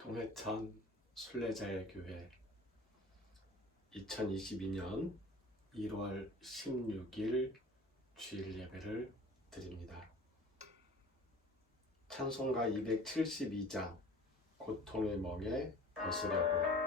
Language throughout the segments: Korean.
동해천 순례자의 교회 2022년 1월 16일 주일 예배를 드립니다. 찬송가 272장 고통의 멍에 벗으려고.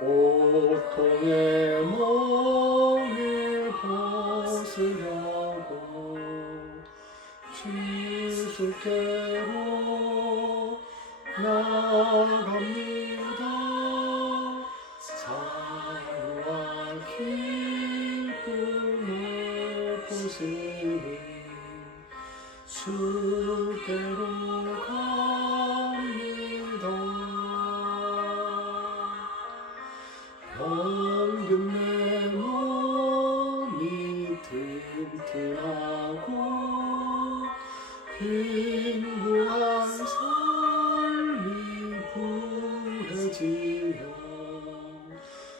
고통의 멍에 벗으려고 주께로 나갑니다. 사랑과 기쁨을 보시는 주께로 갑니다. 병든 내 몸이 튼튼하고 빈부한 삶이 부해지며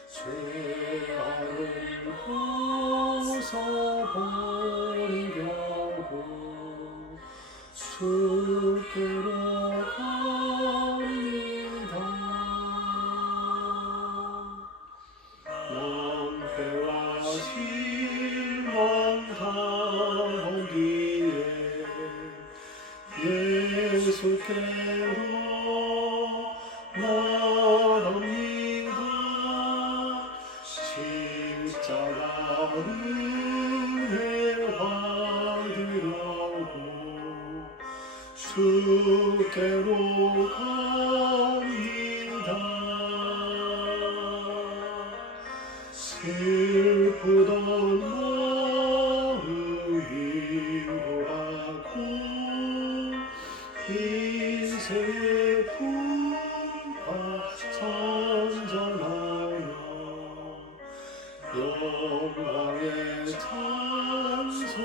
죄악을 벗어버리려고 주께로 갑니다. 낭패와 실망 당한 뒤에 예수께로 나갑니다. 십자가 은혜 받으려고 주께로 갑니다. 슬프던 마음이 오라고 인생의 풍파 선전하며 영광의 찬송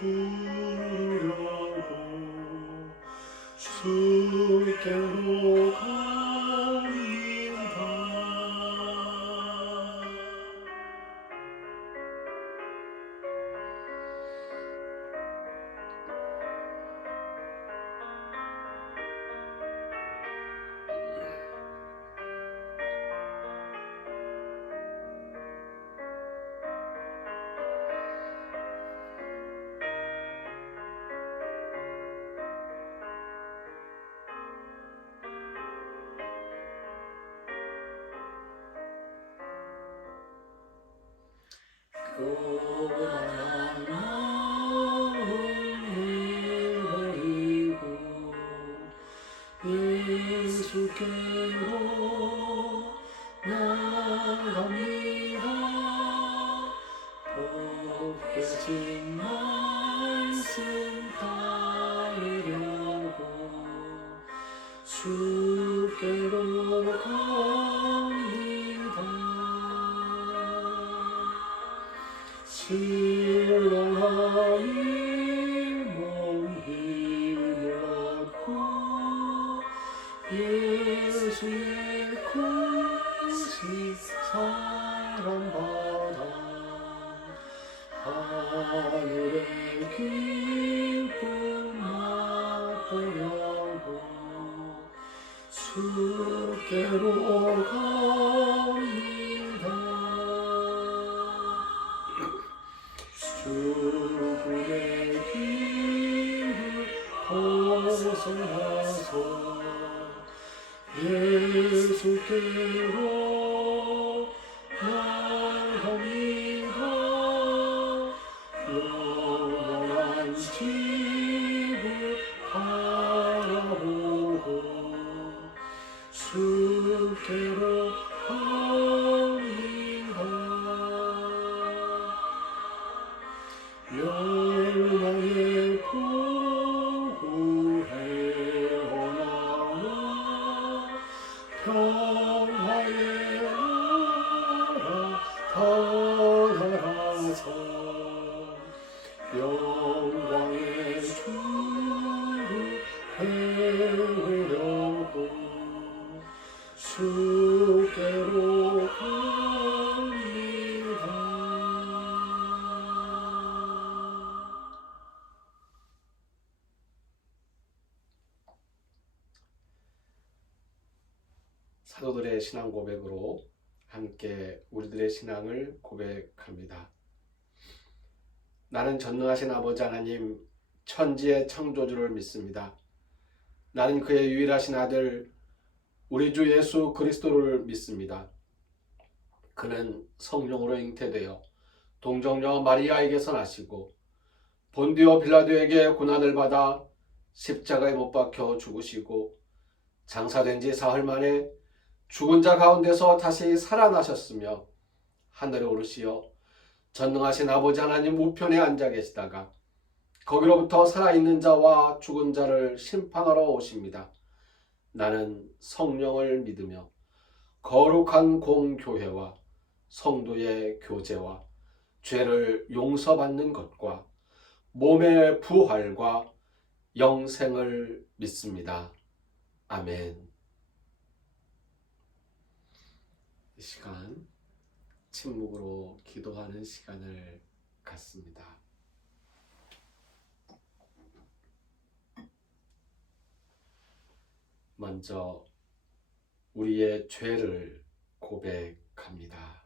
부르려고 주께로 갑니다. 교만한 마음을 버리고 예수께로 나갑니다. 복되신 말씀 따르려고 주께로 갑니다. 실로하니 몸 힘을 얻고 예수의 크신 사랑받아 하늘의 기쁨 맛보려고 주께로 갑니다. 주의 길을 벗어나서 예수께로 나갑니다. 영원한 집을 바라보고 주께로 갑니다. 열망의 보고해 오나와 평화의 나라 다가라서 영광의 주를 배우려고 주께로 갑니다. 사도들의 신앙 고백으로 함께 우리들의 신앙을 고백합니다. 나는 전능하신 아버지 하나님, 천지의 창조주를 믿습니다. 나는 그의 유일하신 아들 우리 주 예수 그리스도를 믿습니다. 그는 성령으로 잉태되어 동정녀 마리아에게서 나시고 본디오 빌라도에게 고난을 받아 십자가에 못 박혀 죽으시고 장사된 지 사흘 만에 죽은 자 가운데서 다시 살아나셨으며 하늘에 오르시어 전능하신 아버지 하나님 우편에 앉아 계시다가 거기로부터 살아있는 자와 죽은 자를 심판하러 오십니다. 나는 성령을 믿으며 거룩한 공교회와 성도의 교제와 죄를 용서받는 것과 몸의 부활과 영생을 믿습니다. 아멘. 이 시간 침묵으로 기도하는 시간을 갖습니다. 먼저 우리의 죄를 고백합니다.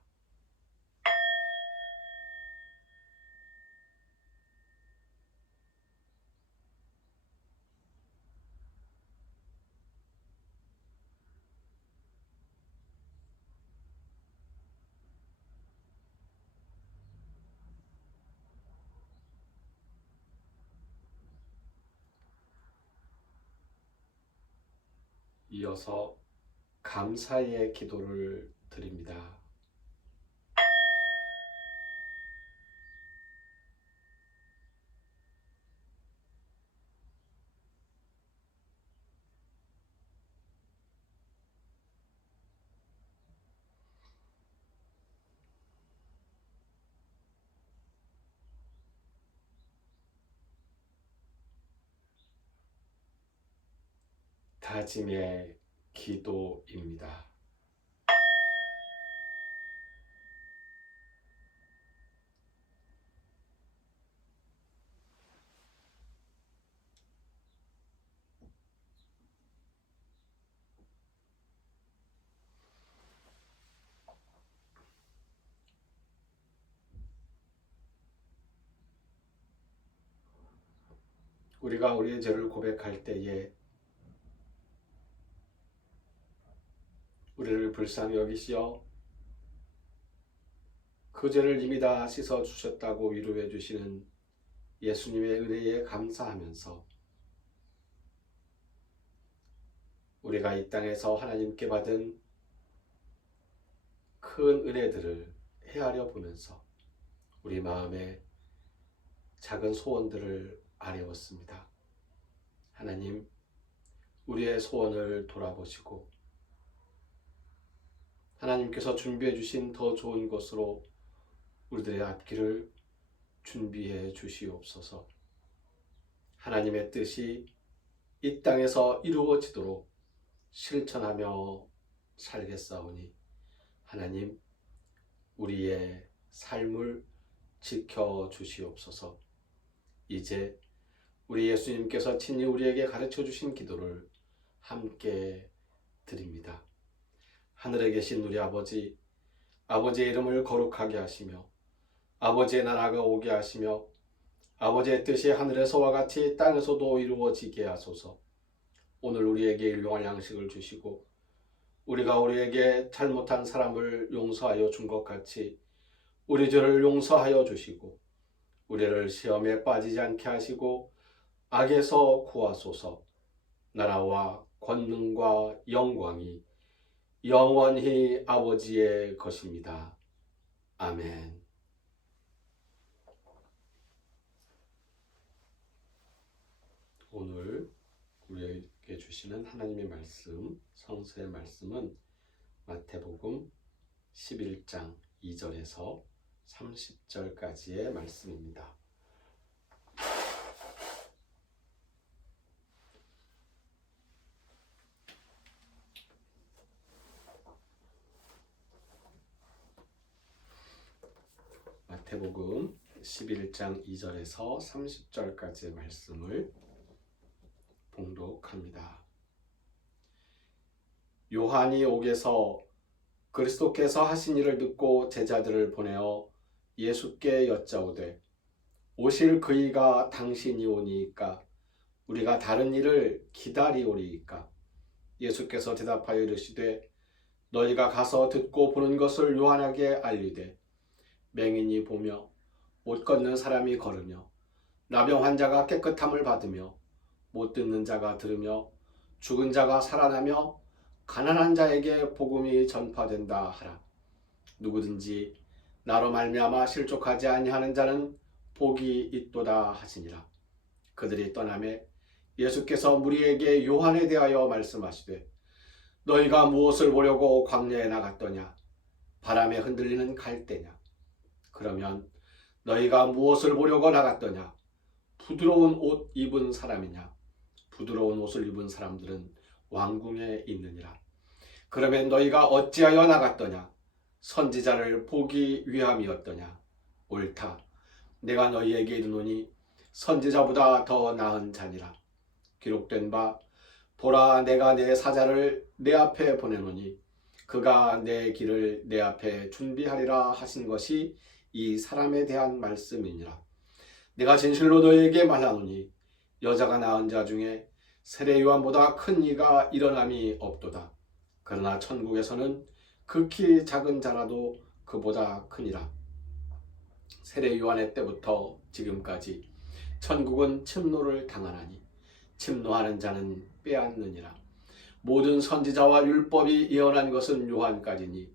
이어서 감사의 기도를 드립니다. 다짐의 기도입니다. 우리가 우리의 죄를 고백할 때에 우리를 불쌍히 여기시어 그 죄를 이미 다 씻어 주셨다고 위로해 주시는 예수님의 은혜에 감사하면서 우리가 이 땅에서 하나님께 받은 큰 은혜들을 헤아려 보면서 우리 마음에 작은 소원들을 아뢰었습니다. 하나님, 우리의 소원을 돌아보시고 하나님께서 준비해 주신 더 좋은 것으로 우리들의 앞길을 준비해 주시옵소서. 하나님의 뜻이 이 땅에서 이루어지도록 실천하며 살겠사오니 하나님, 우리의 삶을 지켜 주시옵소서. 이제 우리 예수님께서 친히 우리에게 가르쳐 주신 기도를 함께 드립니다. 하늘에 계신 우리 아버지, 아버지의 이름을 거룩하게 하시며 아버지의 나라가 오게 하시며 아버지의 뜻이 하늘에서와 같이 땅에서도 이루어지게 하소서. 오늘 우리에게 일용할 양식을 주시고 우리가 우리에게 잘못한 사람을 용서하여 준 것 같이 우리 죄를 용서하여 주시고 우리를 시험에 빠지지 않게 하시고 악에서 구하소서. 나라와 권능과 영광이 영원히 아버지의 것입니다. 아멘. 오늘 우리에게 주시는 하나님의 말씀, 성서의 말씀은 마태복음 11장 2절에서 30절까지의 말씀입니다. 마태복음 11장 2절에서 30절까지의 말씀을 봉독합니다. 요한이 옥에서 그리스도께서 하신 일을 듣고 제자들을 보내어 예수께 여짜오되 오실 그이가 당신이 오니이까 우리가 다른 일을 기다리오리이까. 예수께서 대답하여 이르시되 너희가 가서 듣고 보는 것을 요한에게 알리되 맹인이 보며 못 걷는 사람이 걸으며 나병 환자가 깨끗함을 받으며 못 듣는 자가 들으며 죽은 자가 살아나며 가난한 자에게 복음이 전파된다 하라. 누구든지 나로 말미암아 실족하지 아니하는 자는 복이 있도다 하시니라. 그들이 떠나매 예수께서 무리에게 요한에 대하여 말씀하시되 너희가 무엇을 보려고 광야에 나갔더냐? 바람에 흔들리는 갈대냐? 그러면 너희가 무엇을 보려고 나갔더냐? 부드러운 옷 입은 사람이냐? 부드러운 옷을 입은 사람들은 왕궁에 있느니라. 그러면 너희가 어찌하여 나갔더냐? 선지자를 보기 위함이었더냐? 옳다. 내가 너희에게 이르노니 선지자보다 더 나은 자니라. 기록된 바 보라 내가 내 사자를 내 앞에 보내노니 그가 내 길을 내 앞에 준비하리라 하신 것이 이 사람에 대한 말씀이니라. 내가 진실로 너희에게 말하노니 여자가 낳은 자 중에 세례 요한보다 큰 이가 일어남이 없도다. 그러나 천국에서는 극히 작은 자라도 그보다 크니라. 세례 요한의 때부터 지금까지 천국은 침노를 당하나니 침노하는 자는 빼앗느니라. 모든 선지자와 율법이 예언한 것은 요한까지니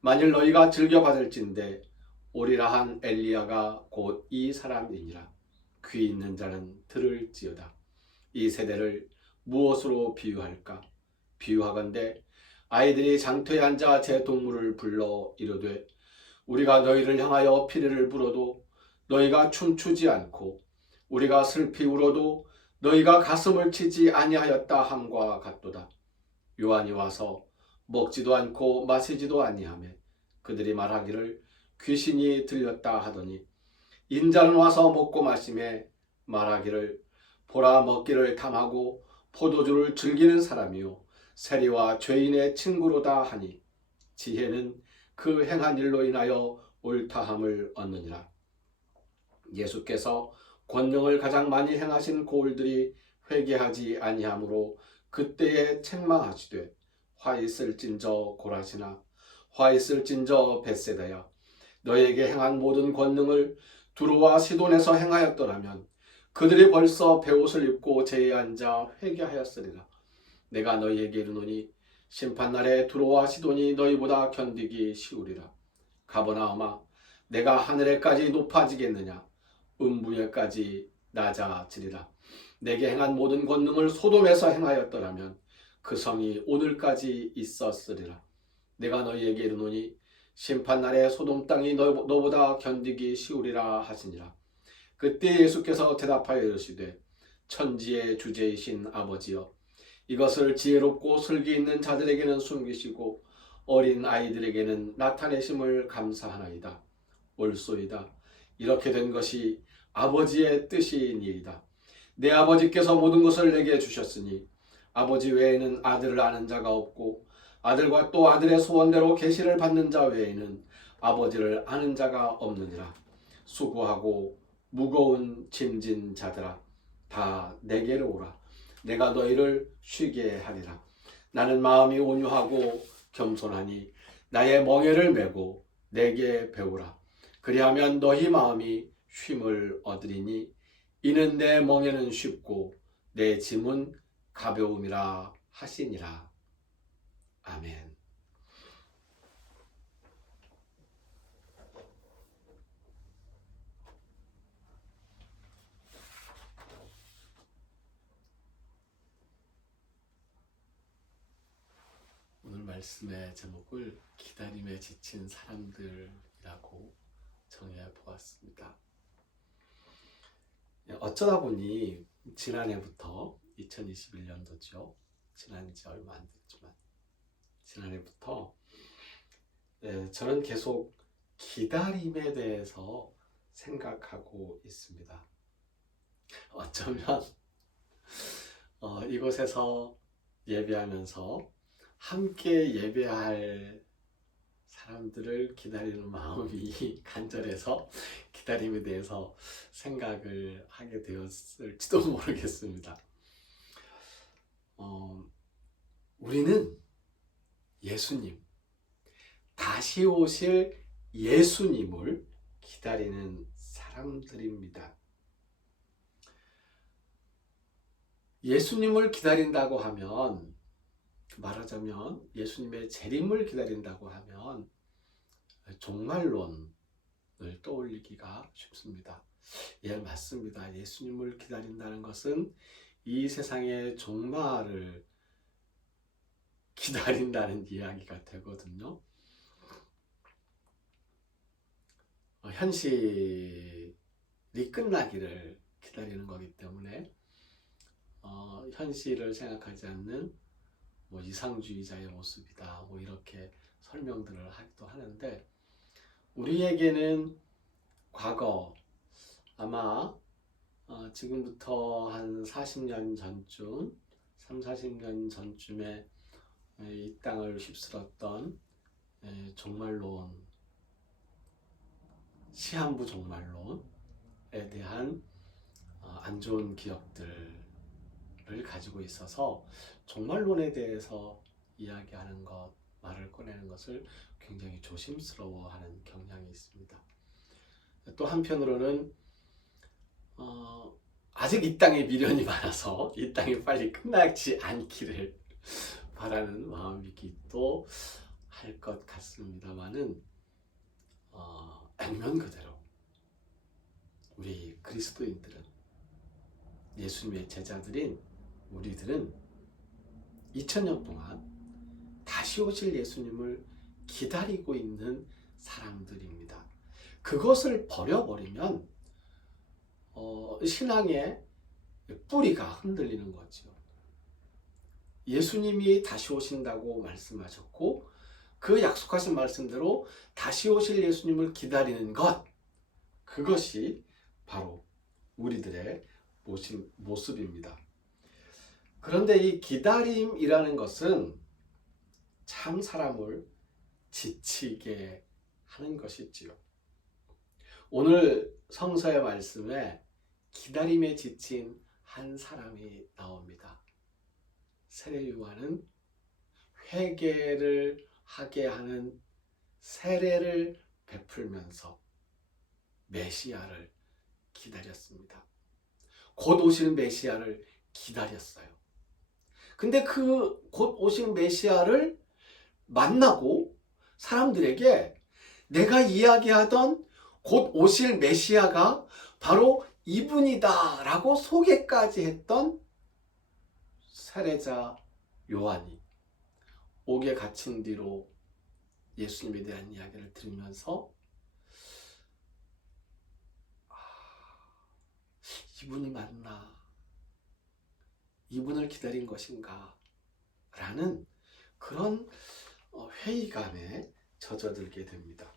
만일 너희가 즐겨받을진대 오리라 한 엘리야가 곧 이 사람이니라. 귀 있는 자는 들을지어다. 이 세대를 무엇으로 비유할까? 비유하건대 아이들이 장터에 앉아 제 동물을 불러 이르되 우리가 너희를 향하여 피리를 불어도 너희가 춤추지 않고 우리가 슬피 울어도 너희가 가슴을 치지 아니하였다 함과 같도다. 요한이 와서 먹지도 않고 마시지도 아니하며 그들이 말하기를 귀신이 들렸다 하더니 인자는 와서 먹고 마시매 말하기를 보라 먹기를 탐하고 포도주를 즐기는 사람이요 세리와 죄인의 친구로다 하니 지혜는 그 행한 일로 인하여 옳다함을 얻느니라. 예수께서 권능을 가장 많이 행하신 고을들이 회개하지 아니하므로 그때에 책망하시되 화 있을진저 고라시나 화 있을진저 벳세다야 너에게 행한 모든 권능을 두로와 시돈에서 행하였더라면 그들이 벌써 베옷을 입고 제에 앉아 회개하였으리라. 내가 너희에게 이르노니 심판날에 두로와 시돈이 너희보다 견디기 쉬우리라. 가버나움아 내가 하늘에까지 높아지겠느냐? 음부에까지 낮아지리라. 내게 행한 모든 권능을 소돔에서 행하였더라면 그 성이 오늘까지 있었으리라. 내가 너희에게 이르노니 심판날에 소돔 땅이 너보다 견디기 쉬우리라 하시니라. 그때 예수께서 대답하여 이르시되 천지의 주제이신 아버지여 이것을 지혜롭고 슬기 있는 자들에게는 숨기시고 어린 아이들에게는 나타내심을 감사하나이다. 옳소이다. 이렇게 된 것이 아버지의 뜻이니이다. 내 아버지께서 모든 것을 내게 주셨으니 아버지 외에는 아들을 아는 자가 없고 아들과 또 아들의 소원대로 계시를 받는 자 외에는 아버지를 아는 자가 없느니라. 수고하고 무거운 짐진 자들아 다 내게로 오라. 내가 너희를 쉬게 하리라. 나는 마음이 온유하고 겸손하니 나의 멍에를 메고 내게 배우라. 그리하면 너희 마음이 쉼을 얻으리니 이는 내 멍에는 쉽고 내 짐은 가벼움이라 하시니라. 아멘. 오늘 말씀의 제목을 기다림에 지친 사람들이라고 정해 보았습니다. 어쩌다 보니 지난해부터 2021년도죠. 지난 지 얼마 안 됐지만 지난해부터 저는 계속 기다림에 대해서 생각하고 있습니다. 어쩌면 이곳에서 예배하면서 함께 예배할 사람들을 기다리는 마음이 간절해서 기다림에 대해서 생각을 하게 되었을지도 모르겠습니다. 우리는 예수님, 다시 오실 예수님을 기다리는 사람들입니다. 예수님을 기다린다고 하면, 말하자면 예수님의 재림을 기다린다고 하면 종말론을 떠올리기가 쉽습니다. 예, 맞습니다. 예수님을 기다린다는 것은 이 세상의 종말을 기다린다는 이야기가 되거든요. 현실이 끝나기를 기다리는 거기 때문에 현실을 생각하지 않는 이상주의자의 모습이다, 이렇게 설명들을 하기도 하는데, 우리에게는 과거, 아마 지금부터 한 40년 전쯤, 40년 전쯤에 이 땅을 휩쓸었던 종말론, 시한부 종말론에 대한 안 좋은 기억들을 가지고 있어서 종말론에 대해서 이야기하는 것, 말을 꺼내는 것을 굉장히 조심스러워하는 경향이 있습니다. 또 한편으로는 아직 이 땅에 미련이 많아서 이 땅이 빨리 끝나지 않기를 바라는 마음이기도 할 것 같습니다만은 액면 그대로 우리 그리스도인들은, 예수님의 제자들인 우리들은 2000년 동안 다시 오실 예수님을 기다리고 있는 사람들입니다. 그것을 버려버리면 신앙의 뿌리가 흔들리는 거죠. 예수님이 다시 오신다고 말씀하셨고, 그 약속하신 말씀대로 다시 오실 예수님을 기다리는 것, 그것이 바로 우리들의 모습입니다. 그런데 이 기다림이라는 것은 참 사람을 지치게 하는 것이지요. 오늘 성서의 말씀에 기다림에 지친 한 사람이 나옵니다. 세례 요한은 회개를 하게 하는 세례를 베풀면서 메시아를 기다렸습니다. 곧 오실 메시아를 기다렸어요. 근데 그 곧 오실 메시아를 만나고 사람들에게 내가 이야기하던 곧 오실 메시아가 바로 이분이다 라고 소개까지 했던 세례자 요한이 옥에 갇힌 뒤로 예수님에 대한 이야기를 들으면서 이분이 맞나? 이분을 기다린 것인가? 라는 그런 회의감에 젖어들게 됩니다.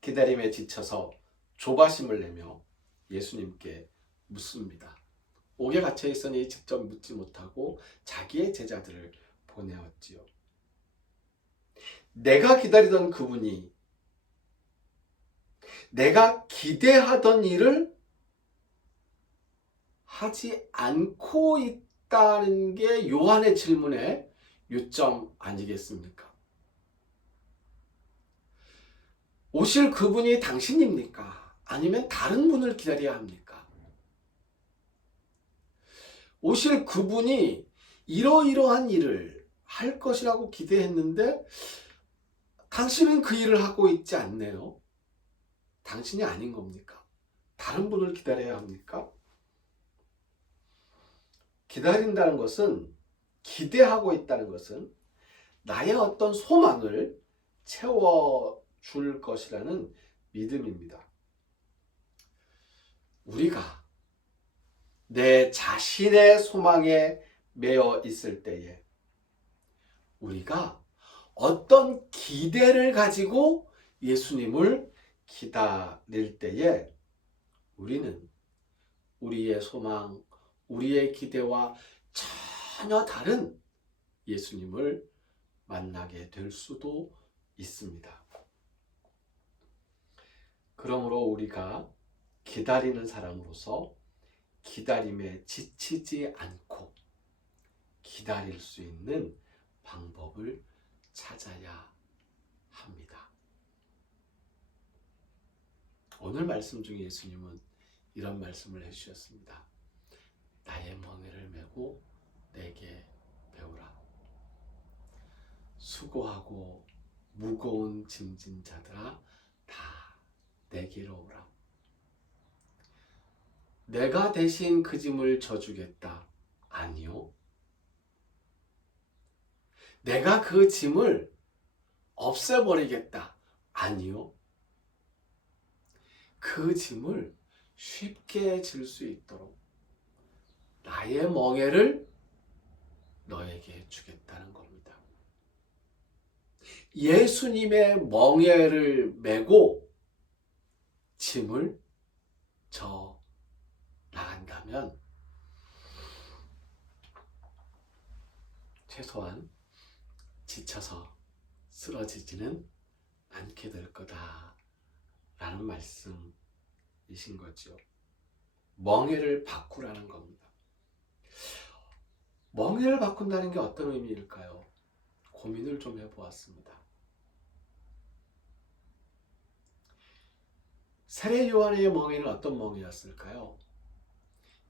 기다림에 지쳐서 조바심을 내며 예수님께 묻습니다. 옥에 갇혀 있으니 직접 묻지 못하고 자기의 제자들을 보내었지요. 내가 기다리던 그분이 내가 기대하던 일을 하지 않고 있다는 게 요한의 질문의 요점 아니겠습니까? 오실 그분이 당신입니까? 아니면 다른 분을 기다려야 합니까? 오실 그분이 이러이러한 일을 할 것이라고 기대했는데 당신은 그 일을 하고 있지 않네요. 당신이 아닌 겁니까? 다른 분을 기다려야 합니까? 기다린다는 것은, 기대하고 있다는 것은 나의 어떤 소망을 채워줄 것이라는 믿음입니다. 우리가 내 자신의 소망에 매여 있을 때에 우리가 어떤 기대를 가지고 예수님을 기다릴 때에 우리는 우리의 소망, 우리의 기대와 전혀 다른 예수님을 만나게 될 수도 있습니다. 그러므로 우리가 기다리는 사람으로서 기다림에 지치지 않고 기다릴 수 있는 방법을 찾아야 합니다. 오늘 말씀 중에 예수님은 이런 말씀을 해주셨습니다. 나의 멍에를 메고 내게 배우라. 수고하고 무거운 짐진 자들아 다 내게로 오라. 내가 대신 그 짐을 져주겠다. 아니요. 내가 그 짐을 없애버리겠다. 아니요. 그 짐을 쉽게 질 수 있도록 나의 멍에를 너에게 주겠다는 겁니다. 예수님의 멍에를 메고 짐을 져 나간다면 최소한 지쳐서 쓰러지지는 않게 될 거다라는 말씀이신 거죠. 멍에를 바꾸라는 겁니다. 멍에를 바꾼다는 게 어떤 의미일까요? 고민을 좀 해보았습니다. 세례 요한의 멍에는 어떤 멍에였을까요?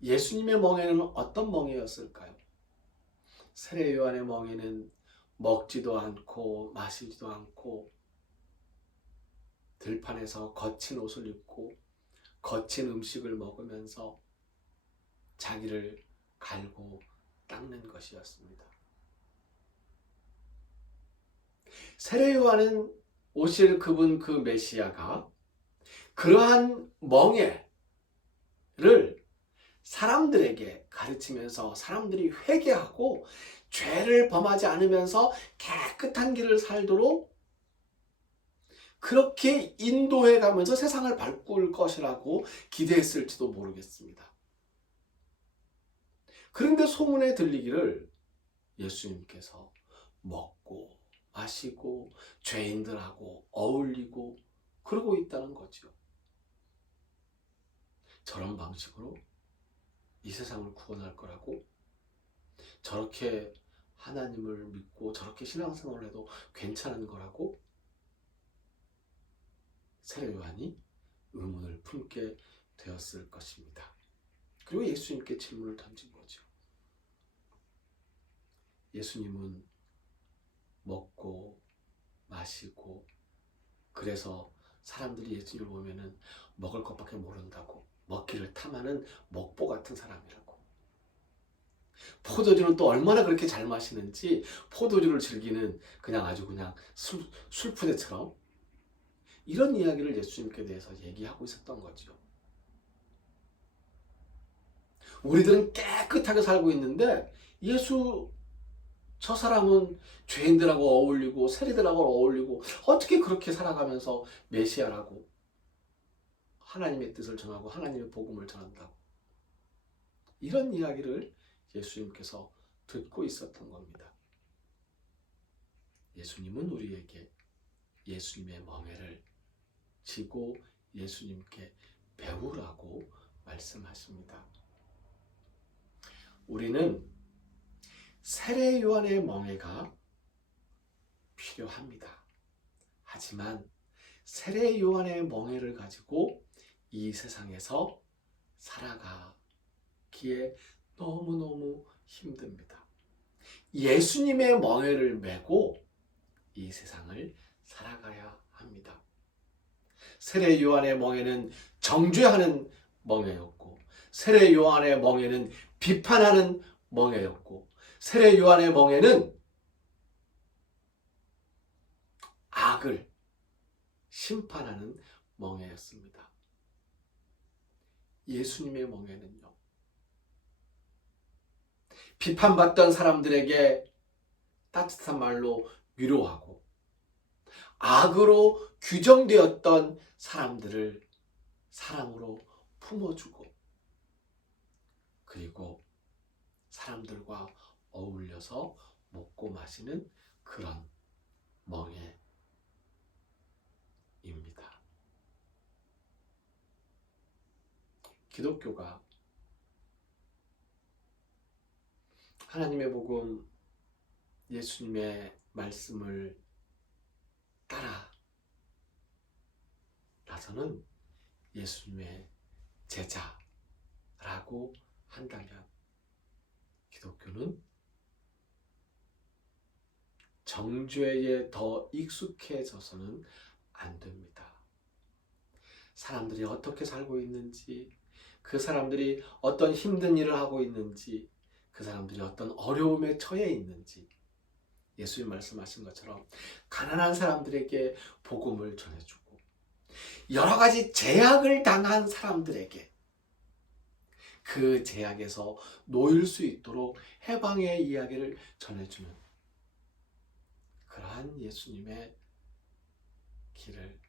예수님의 멍에는 어떤 멍에였을까요? 세례 요한의 멍에는 먹지도 않고 마시지도 않고 들판에서 거친 옷을 입고 거친 음식을 먹으면서 자기를 갈고 닦는 것이었습니다. 세례 요한은 오실 그분 그 메시아가 그러한 멍에를 사람들에게 가르치면서 사람들이 회개하고 죄를 범하지 않으면서 깨끗한 길을 살도록 그렇게 인도해 가면서 세상을 바꿀 것이라고 기대했을지도 모르겠습니다. 그런데 소문에 들리기를 예수님께서 먹고 마시고 죄인들하고 어울리고 그러고 있다는 거죠. 저런 방식으로 이 세상을 구원할 거라고? 저렇게 하나님을 믿고 저렇게 신앙생활을 해도 괜찮은 거라고? 세례 요한이 의문을 품게 되었을 것입니다. 그리고 예수님께 질문을 던진 거죠. 예수님은 먹고 마시고 그래서 사람들이 예수님을 보면은 먹을 것밖에 모른다고 먹기를 탐하는 먹보 같은 사람이라고 포도주는 또 얼마나 그렇게 잘 마시는지 포도주를 즐기는 그냥 아주 그냥 술푸대처럼 이런 이야기를 예수님께 대해서 얘기하고 있었던 거죠. 우리들은 깨끗하게 살고 있는데 저 사람은 죄인들하고 어울리고 세리들하고 어울리고 어떻게 그렇게 살아가면서 메시아라고 하나님의 뜻을 전하고 하나님의 복음을 전한다고 이런 이야기를 예수님께서 듣고 있었던 겁니다. 예수님은 우리에게 예수님의 멍에를 지고 예수님께 배우라고 말씀하십니다. 우리는 세례 요한의 멍에가 필요합니다. 하지만 세례 요한의 멍에를 가지고 이 세상에서 살아가기에 너무너무 힘듭니다. 예수님의 멍에를 메고 이 세상을 살아가야 합니다. 세례 요한의 멍에는 정죄하는 멍에였고 세례 요한의 멍에는 비판하는 멍에였고 세례 요한의 멍에는 악을 심판하는 멍에였습니다. 예수님의 멍에는요. 비판받던 사람들에게 따뜻한 말로 위로하고 악으로 규정되었던 사람들을 사랑으로 품어주고, 그리고 사람들과 어울려서 먹고 마시는 그런 멍에입니다. 기독교가 하나님의 복음, 예수님의 말씀을 따라 나서는 예수님의 제자라고 한다면, 기독교는 정죄에 더 익숙해져서는 안 됩니다. 사람들이 어떻게 살고 있는지, 그 사람들이 어떤 힘든 일을 하고 있는지, 그 사람들이 어떤 어려움에 처해 있는지, 예수님 말씀하신 것처럼 가난한 사람들에게 복음을 전해주고, 여러 가지 제약을 당한 사람들에게 그 제약에서 놓일 수 있도록 해방의 이야기를 전해주는 그러한 예수님의 길을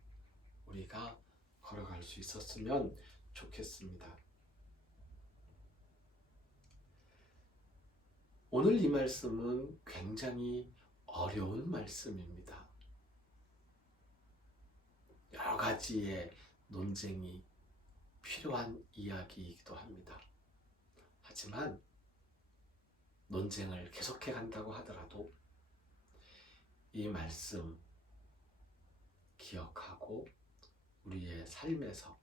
우리가 걸어갈 수 있었으면 좋겠습니다. 오늘 이 말씀은 굉장히 어려운 말씀입니다. 여러 가지의 논쟁이 필요한 이야기이기도 합니다. 하지만 논쟁을 계속해 간다고 하더라도 이 말씀 기억하고 우리의 삶에서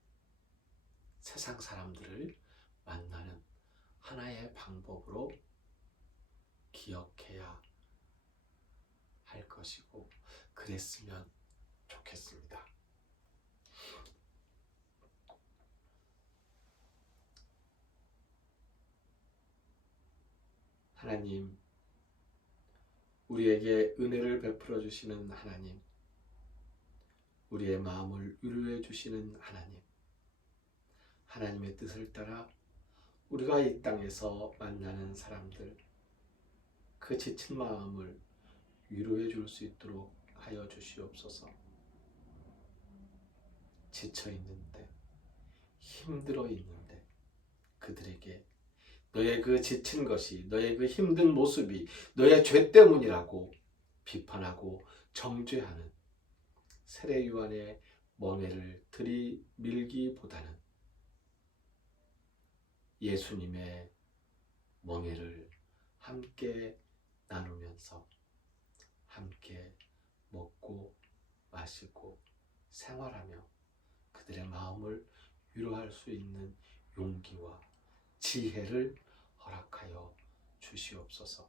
세상 사람들을 만나는 하나의 방법으로 기억해야 할 것이고, 그랬으면 좋겠습니다. 하나님, 우리에게 은혜를 베풀어 주시는 하나님, 우리의 마음을 위로해 주시는 하나님, 하나님의 뜻을 따라 우리가 이 땅에서 만나는 사람들, 그 지친 마음을 위로해 줄 수 있도록 하여 주시옵소서. 지쳐 있는데, 힘들어 있는데, 그들에게 너의 그 지친 것이, 너의 그 힘든 모습이 너의 죄 때문이라고 비판하고 정죄하는 세례요한의 멍에를 들이밀기보다는 예수님의 멍에를 함께 나누면서 함께 먹고 마시고 생활하며 그들의 마음을 위로할 수 있는 용기와 지혜를 허락하여 주시옵소서.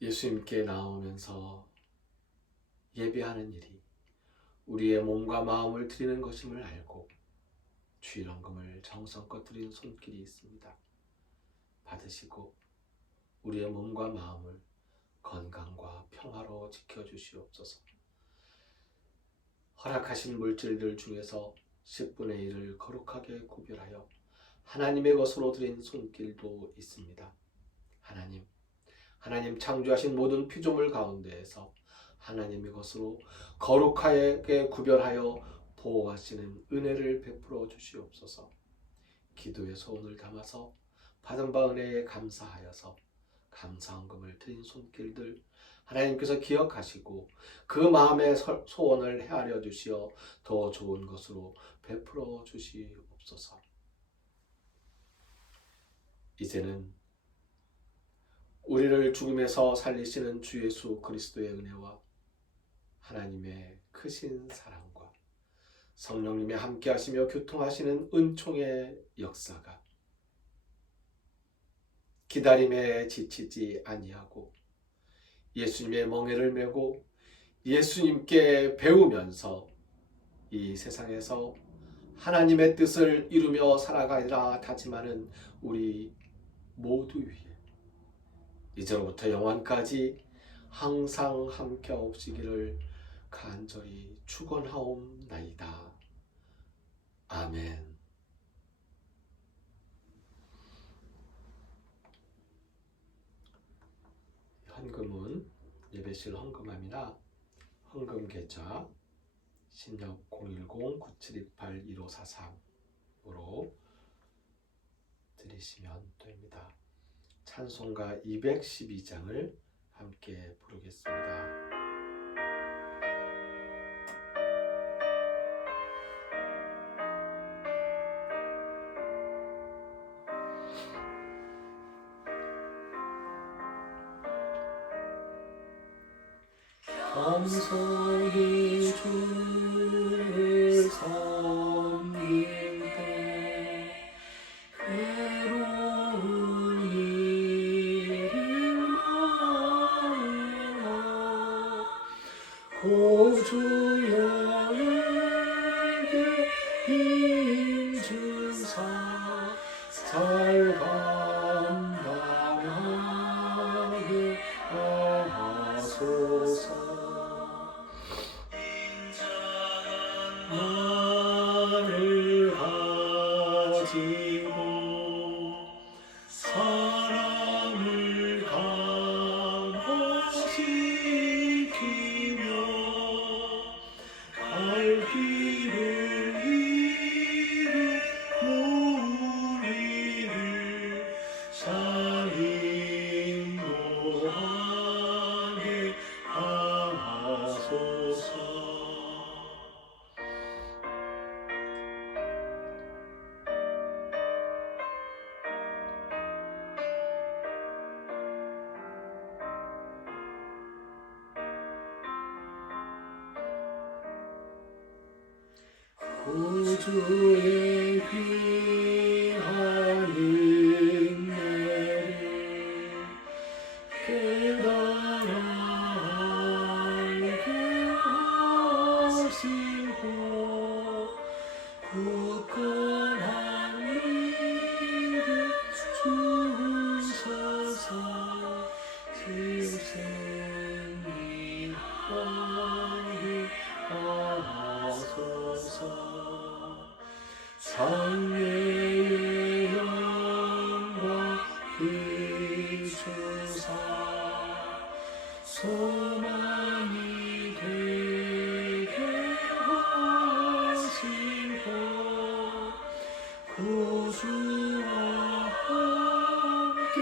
예수님께 나오면서 예배하는 일이 우리의 몸과 마음을 드리는 것임을 알고 주일헌금을 정성껏 드리는 손길이 있습니다. 받으시고 우리의 몸과 마음을 건강과 평화로 지켜주시옵소서. 허락하신 물질들 중에서 10분의 1을 거룩하게 구별하여 하나님의 것으로 드린 손길도 있습니다. 하나님 창조하신 모든 피조물 가운데에서 하나님의 것으로 거룩하게 구별하여 보호하시는 은혜를 베풀어 주시옵소서. 기도의 소원을 담아서 받은 바 은혜에 감사하여서 감사헌금을 드린 손길들 하나님께서 기억하시고 그 마음의 소원을 헤아려 주시어 더 좋은 것으로 베풀어 주시옵소서. 이제는 우리를 죽음에서 살리시는 주 예수 그리스도의 은혜와 하나님의 크신 사랑과 성령님의 함께하시며 교통하시는 은총의 역사가 기다림에 지치지 아니하고 예수님의 멍에를 메고 예수님께 배우면서 이 세상에서 하나님의 뜻을 이루며 살아가리라 다짐하는 우리 모두 위에 이제로부터 영원까지 항상 함께하옵시기를 간절히 축원하옵나이다. 아멘. 헌금은 예배실 헌금함이나 헌금 계좌 신협 010-9728-1543으로 드리시면 됩니다. 찬송가 212장을 함께 부르겠습니다. 겸손히 주를 섬길 때 괴로운 일을 마음으로 고주여에게 힘주사 잘 감당하게 하소서. 나를 가지고 사람을 감화시키며 갈 길을 잃은 무리를 잘 인도하게 하소서. 구주의 귀한 은혜를 깨달아 알게 하시고 굳건한 믿음 주셔서 질생이 하게 하소서. 장래의 영광 비추사 소망이 되게 하시고 구주와 함께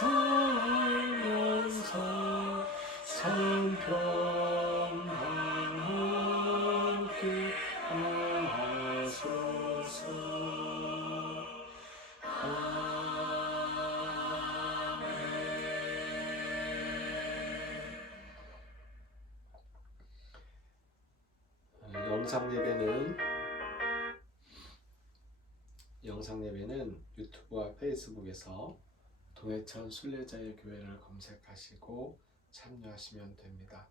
살면서 참 평안하게 하소서. 영상 예배는 유튜브와 페이스북에서 동해천 순례자의 교회를 검색하시고 참여하시면 됩니다.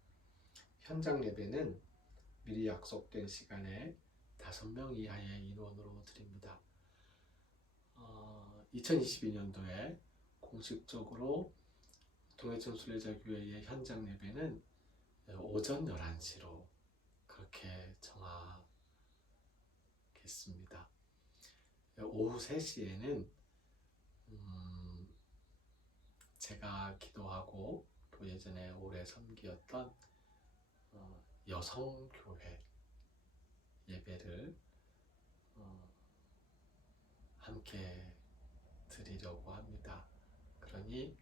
현장 예배는 미리 약속된 시간에 5명 이하의 인원으로 드립니다. 2022년도에 공식적으로 동해천 순례자교회의 현장 예배는 오전 11시로 그렇게 정하겠습니다. 오후 3시에는 제가 기도하고 또 예전에 오래 섬기었던 여성교회 예배를 함께 드리려고 합니다. 그러니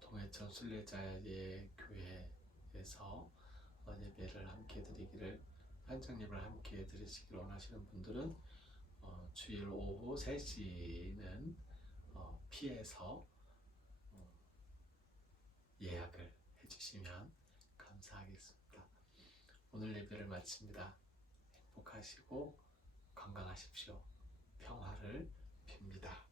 동해천 순례자의 교회에서 예배를 함께 드리기를, 현장 예배를 함께 드리시기를 원하시는 분들은 주일 오후 3시는 피해서 예약을 해주시면 감사하겠습니다. 오늘 예배를 마칩니다. 행복하시고 건강하십시오. 평화를 빕니다.